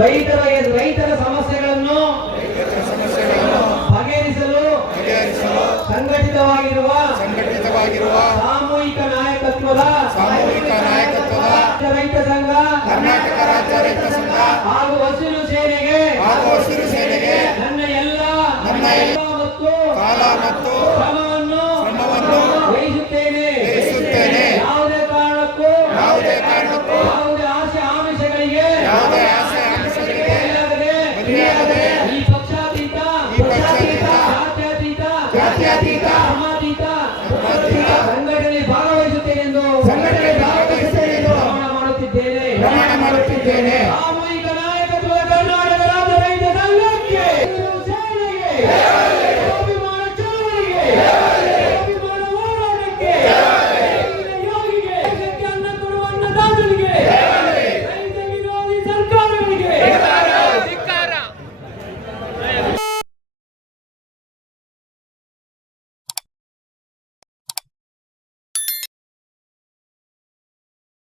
ರೈತರ ಸಮಸ್ಯೆಗಳನ್ನು ಬಗೆಹರಿಸಲು ಸಂಘಟಿತವಾಗಿರುವ ಸಾಮೂಹಿಕ ನಾಯಕತ್ವದ ರೈತ ಸಂಘ ಕರ್ನಾಟಕ ರಾಜ್ಯ ರೈತ ಸಂಘ ಹಾಗೂ ಹಸಿರು ಸೇನೆಗೆ ನನ್ನ ಎಲ್ಲ ಮತ್ತು ಕಾಲ ಮತ್ತು ಶ್ರಮವನ್ನು ವಹಿಸುತ್ತೇನೆ. ಯಾವುದೇ ಕಾರಣಕ್ಕೂ ಯಾವುದೇ ಆಸೆ ಆಮಿಷಗಳಿಗೆ ಬಲಿಯಾಗದೆ ಈ ಪಕ್ಷಾತೀತ ಜಾತ್ಯತೀತ ಧರ್ಮಾತೀತ ಸಂಘಟನೆ ಭಾಗವಹಿಸುತ್ತೇನೆ ಎಂದು ಪ್ರಮಾಣ ಮಾಡುತ್ತಿದ್ದೇನೆ.